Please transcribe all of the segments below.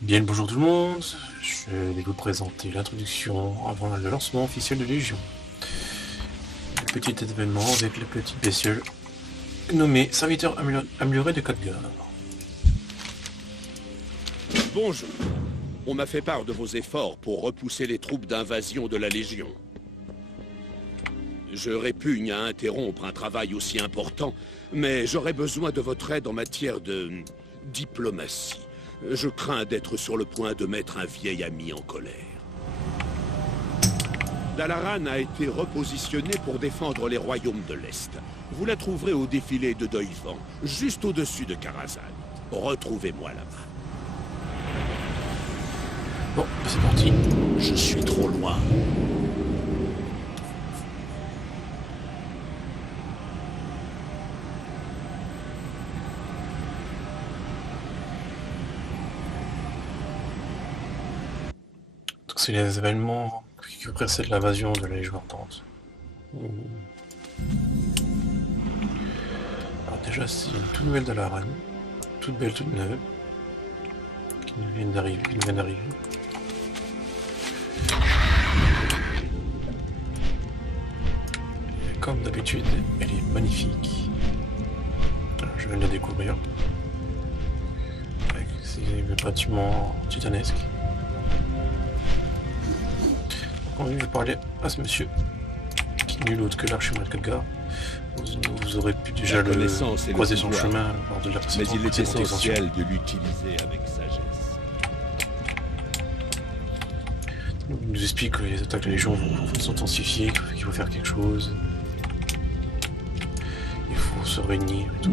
Bien le bonjour tout le monde, je vais vous présenter l'introduction avant le lancement officiel de Légion. Le petit événement avec la petite bestiole nommée Serviteur amélioré de Khadgar. Bonjour. On m'a fait part de vos efforts pour repousser les troupes d'invasion de la Légion. Je répugne à interrompre un travail aussi important, mais j'aurais besoin de votre aide en matière de diplomatie. Je crains d'être sur le point de mettre un vieil ami en colère. Dalaran a été repositionné pour défendre les royaumes de l'Est. Vous la trouverez au défilé de Deuil-Vent, juste au-dessus de Karazhan. Retrouvez-moi là-bas. Bon, c'est parti. Je suis trop loin. C'est les événements qui précèdent l'invasion de la Légion Ardente. Alors déjà, c'est une toute nouvelle Dalaran, toute belle, toute neuve, qui nous vient d'arriver. Comme d'habitude, elle est magnifique. Alors, je viens de la découvrir. Avec ces bâtiments titanesques. Donc, je vais parler à ce monsieur, qui n'est nul autre que l'archimage de Khadgar. Vous aurez pu déjà le croiser son chemin lors de la Mais il est précédente essentiel de l'utiliser avec sagesse. Il nous explique que les attaques de la Légion vont s'intensifier, qu'il faut faire quelque chose. Il faut se réunir et tout.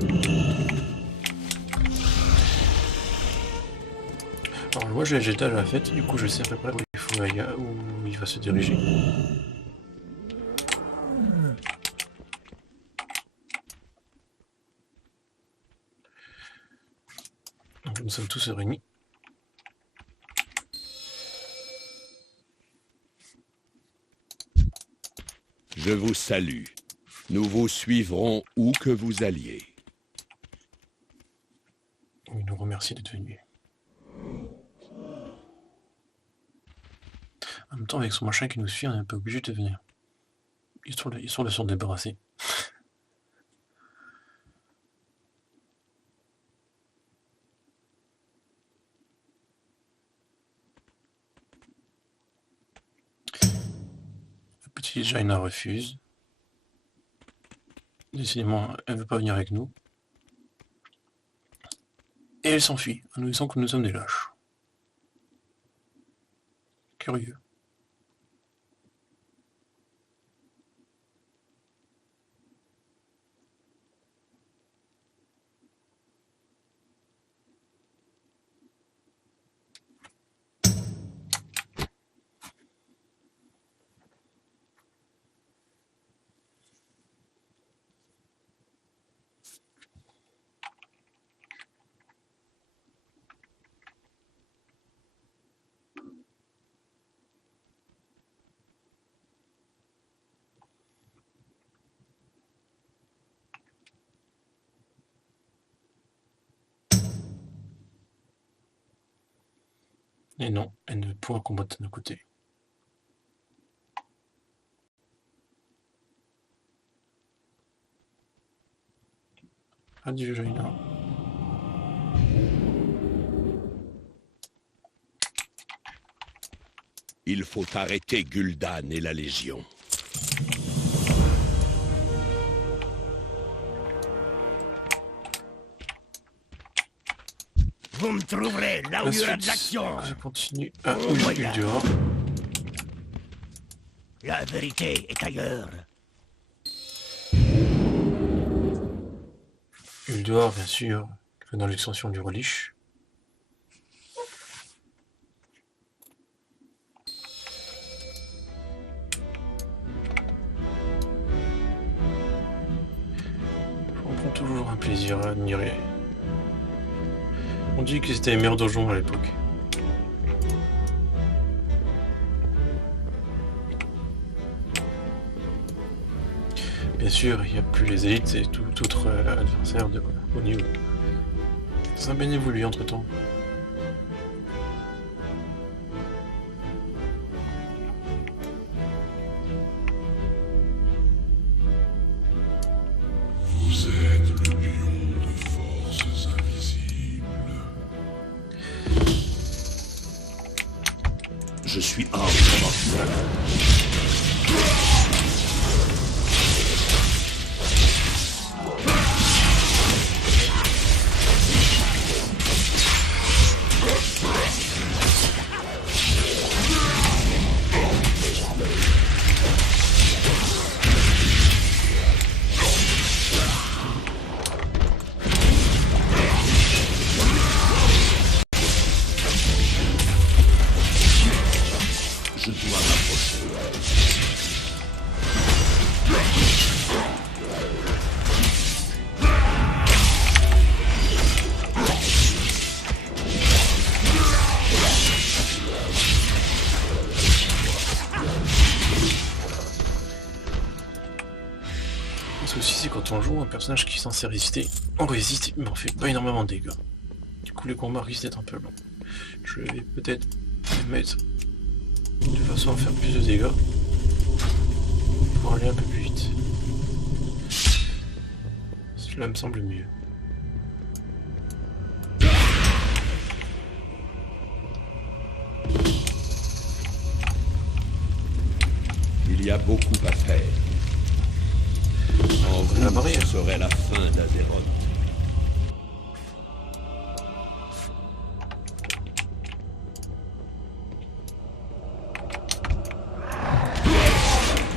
Alors moi j'ai déjà la fête, du coup je sais à peu près où il va se diriger. Donc nous sommes tous réunis. Je vous salue. Nous vous suivrons où que vous alliez. Il nous remercie d'être venu. En même temps, avec son machin qui nous suit, on n'est pas obligé de venir. Ils sont de s'en débarrasser. La petite Jaina refuse. Décidément, elle ne veut pas venir avec nous. Et elle s'enfuit, en nous disant que nous sommes des lâches. Curieux. Et non, elle ne pourra combattre de nos côtés. Adieu Jaina. Il faut arrêter Gul'dan et la Légion. Vous me trouverez là où il y aura de l'action. Je continue à Ulduar. La vérité est ailleurs. Ulduar, bien sûr, dans l'extension du Relish. On prend toujours un plaisir à admirer. On dit que c'était les meilleurs donjons à l'époque. Bien sûr, il n'y a plus les élites et tout autre adversaire de haut niveau. Ça a bien évolué entre temps. Je suis hors de combat. Je dois m'approcher. Le souci, c'est quand on joue un personnage qui est censé résister, on résiste, mais on fait pas énormément de dégâts. Du coup, les combats risquent d'être un peu longs. Je vais peut-être les mettre de façon à faire plus de dégâts pour aller un peu plus vite. Cela me semble mieux. Il y a beaucoup à faire. En gros, La barrière. ce serait la fin d'Azeroth.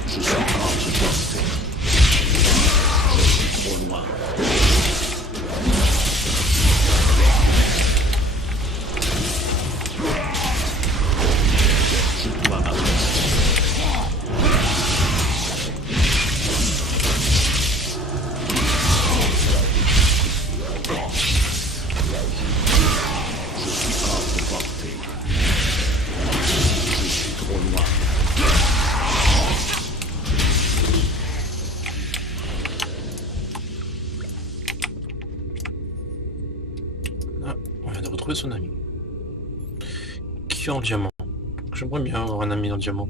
Je suis hors de portée. Je suis trop loin. Je dois m'approcher. Je suis hors de portée. Je suis trop loin. Ah, on vient de retrouver son ami. Qui est en diamant. J'aimerais bien avoir un ami en diamant.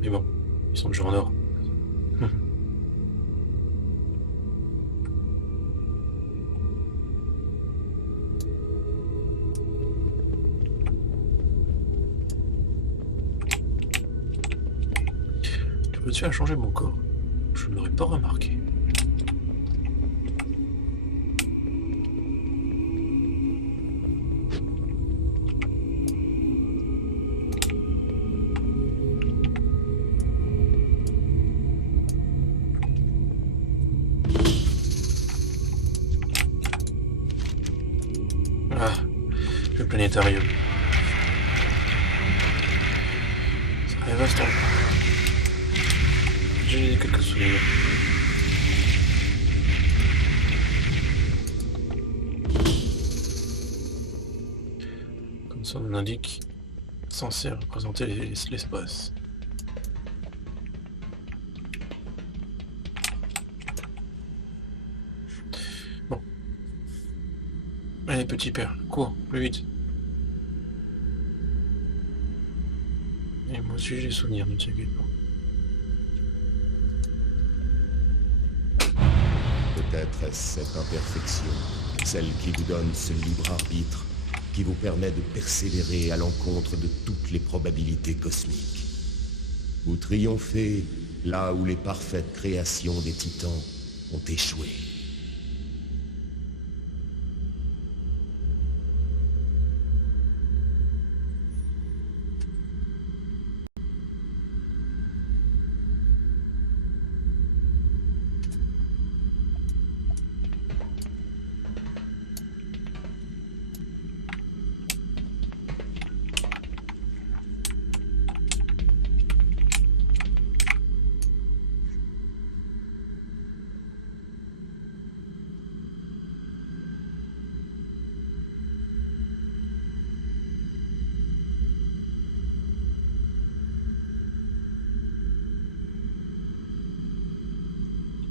Mais bon, ils sont toujours en or. Le petit a changé mon corps. Je ne l'aurais pas remarqué. Ah, le planétarium. Ça arrive à ce temps. J'ai quelques souvenirs. Comme son nom l'indique, censé représenter l'espace. Bon. Allez, petit père, cours, plus vite. Et moi aussi j'ai des souvenirs, ne t'inquiète pas. Peut-être est-ce cette imperfection, celle qui vous donne ce libre arbitre, qui vous permet de persévérer à l'encontre de toutes les probabilités cosmiques. Vous triomphez là où les parfaites créations des titans ont échoué.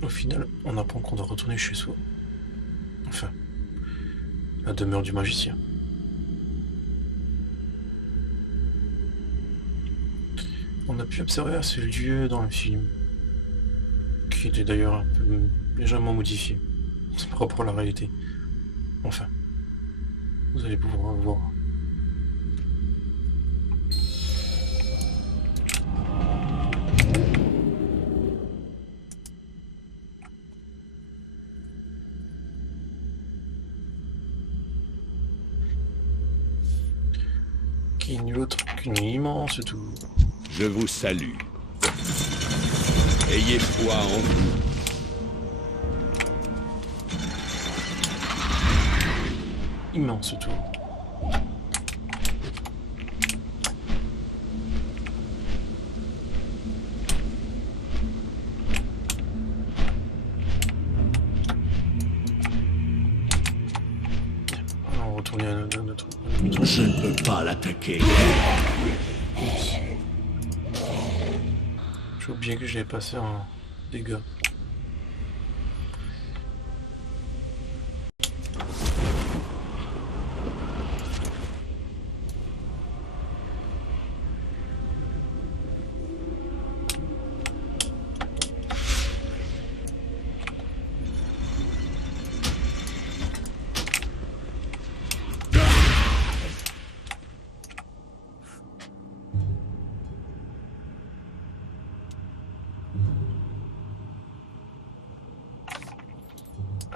Au final, on apprend qu'on doit retourner chez soi. Enfin, la demeure du magicien. On a pu observer ce lieu dans le film, qui était d'ailleurs un peu légèrement modifié par rapport à la réalité. Enfin, vous allez pouvoir voir. qui est nul autre qu'une immense tour. Je vous salue. Ayez foi en vous. Immense tour. On va retourner à notre... Je ne peux pas l'attaquer. J'ai oublié que j'avais passé un dégât.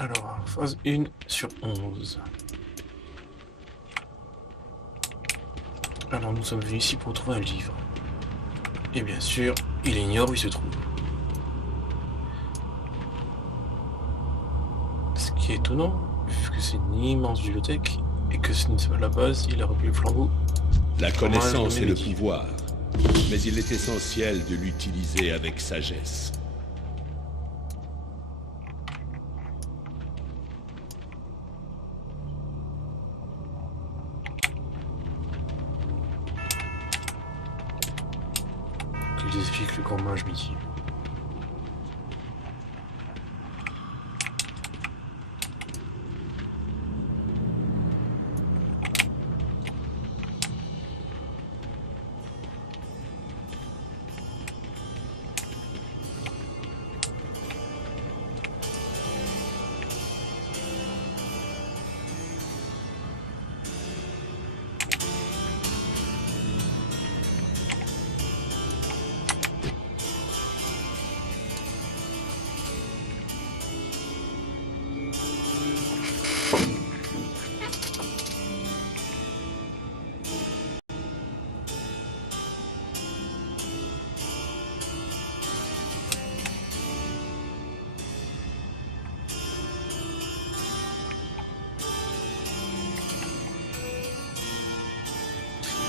Alors, phase 1 sur 11. Alors, nous sommes venus ici pour trouver un livre. Et bien sûr, il ignore où il se trouve. Ce qui est étonnant, vu que c'est une immense bibliothèque, et que ce n'est pas la base, il a repris le flambeau. La connaissance est le pouvoir, mais il est essentiel de l'utiliser avec sagesse. Qu'il explique le grand mage midi.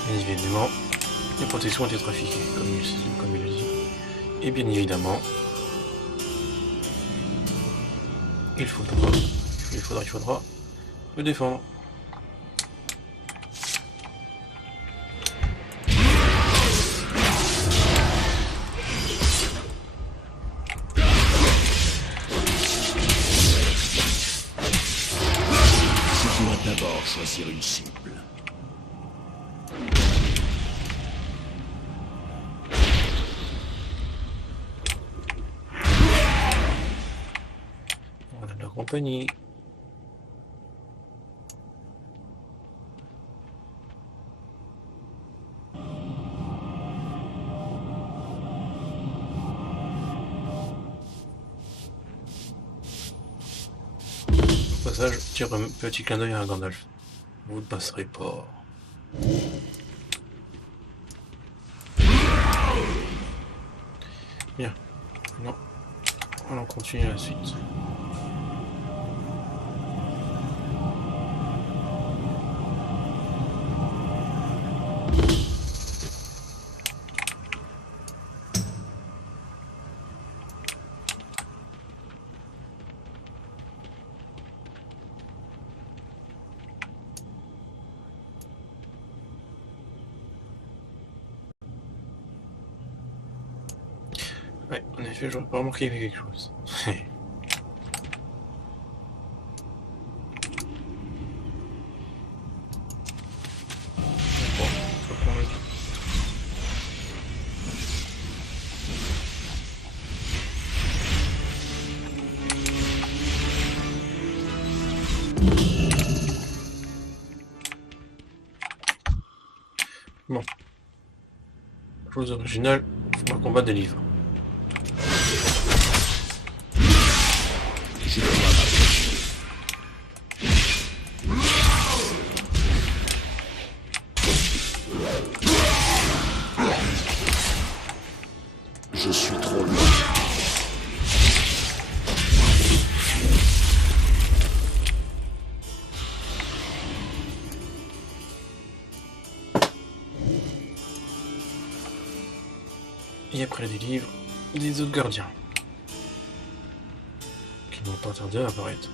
Bien évidemment, les protections ont été trafiquées, comme il le dit. Et bien évidemment, il faudra le défendre. Je dois d'abord choisir une cible. Voilà la compagnie. Au passage, tire un petit clin d'œil à Gandalf. Vous ne passerez pas. Bien. Non. On continue la suite. Ouais, en effet, j'aurais pas remarqué qu'il y avait quelque chose. Bon, faut prendre le... Bon. Chose originale, faut un combat des livres. Je dois m'approcher. Et après des livres, des autres gardiens. Qui n'ont pas tardé à apparaître.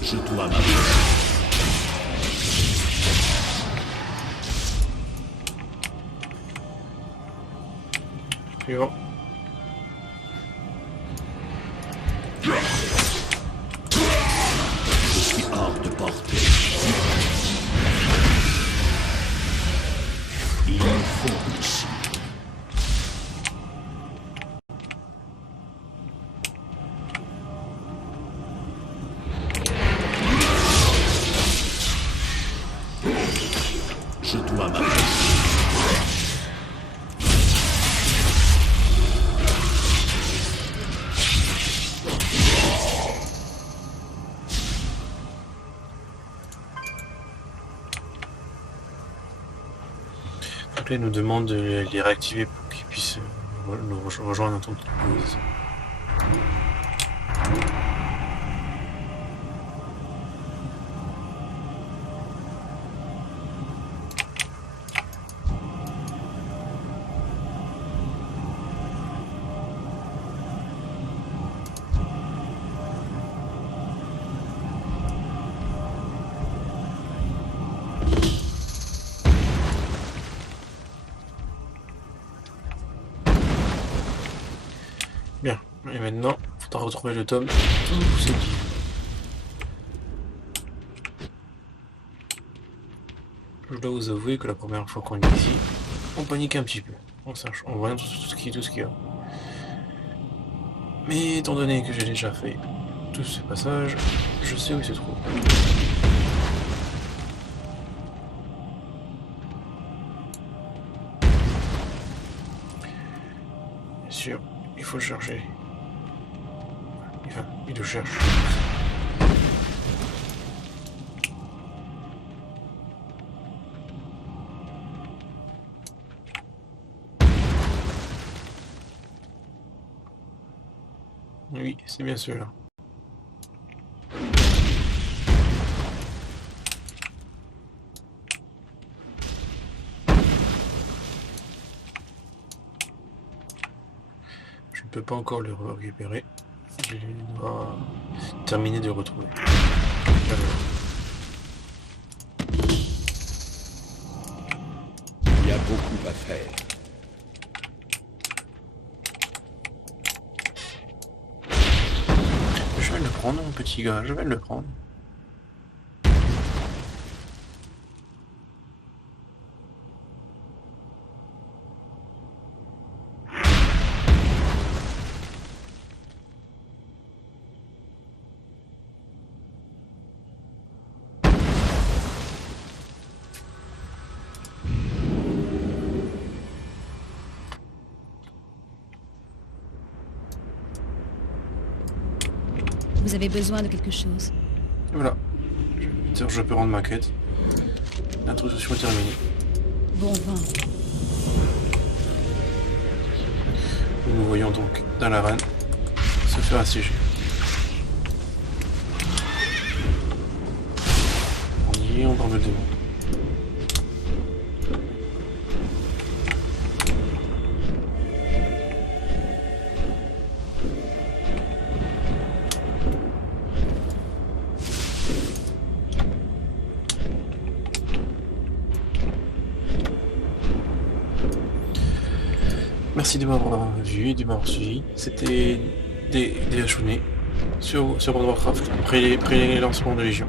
Je dois m'approcher. Suivant. Je suis hors de portée. Il me faut ici. Je dois m'approcher. Donc là, il nous demande de les réactiver pour qu'ils puissent nous rejoindre dans ton entreprise. Bien, et maintenant, il faudra retrouver le tome. Tous ces livres. Je dois vous avouer que la première fois qu'on est ici, on panique un petit peu. On voit tout ce qu'il y a. Mais étant donné que j'ai déjà fait tous ces passages, je sais où il se trouve. Bien sûr, il faut le chercher. Enfin, il le cherche. Oui, c'est bien celui-là. Je ne peux pas encore le récupérer. Je dois terminer de le retrouver. Là, voilà. Il y a beaucoup à faire. Je vais le prendre, mon petit gars, je vais le prendre. Vous avez besoin de quelque chose. Voilà. Je peux rendre ma quête. L'introduction est terminée. Bon vent. Nous nous voyons donc dans l'arène se faire assiéger. On y est, on parle de démon. Merci de m'avoir vu et de m'avoir suivi. C'était des Hachouné sur World of Warcraft, après les lancements de Légion.